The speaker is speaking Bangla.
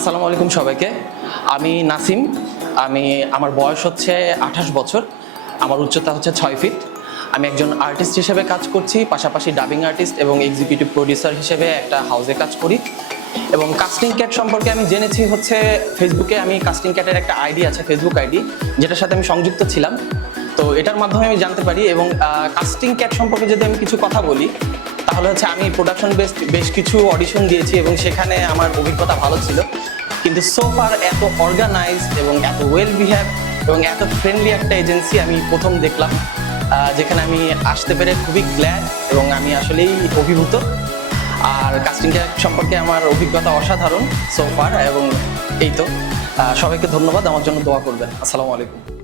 আসসালামু আলাইকুম সবাইকে। আমি নাসিম, আমি, আমার বয়স হচ্ছে আঠাশ বছর, আমার উচ্চতা হচ্ছে ছয় ফিট। আমি একজন আর্টিস্ট হিসেবে কাজ করছি, পাশাপাশি ডাবিং আর্টিস্ট এবং এক্সিকিউটিভ প্রডিউসার হিসেবে একটা হাউসে কাজ করি। এবং কাস্টিং ক্যাট সম্পর্কে আমি জেনেছি হচ্ছে ফেসবুকে আমি কাস্টিং ক্যাটের একটা আইডি আছে ফেসবুক আইডি যেটার সাথে আমি সংযুক্ত ছিলাম। তো এটার মাধ্যমে আমি জানতে পারি এবং কাস্টিং ক্যাট সম্পর্কে যদি আমি কিছু কথা বলি তাহলে হচ্ছে আমি প্রোডাকশন বেস বেশ কিছু অডিশন দিয়েছি এবং সেখানে আমার অভিজ্ঞতা ভালো ছিল। কিন্তু সোফার এত অর্গানাইজ এবং এত ওয়েল বিহেভ এবং এত ফ্রেন্ডলি একটা এজেন্সি আমি প্রথম দেখলাম যেখানে আমি আসতে পেরে খুবই গ্ল্যাড এবং আমি আসলেই অভিভূত। আর কাস্টিং সম্পর্কে আমার অভিজ্ঞতা অসাধারণ সোফার এবং এই তো। সবাইকে ধন্যবাদ, আমার জন্য দোয়া করবেন। আসসালামু আলাইকুম।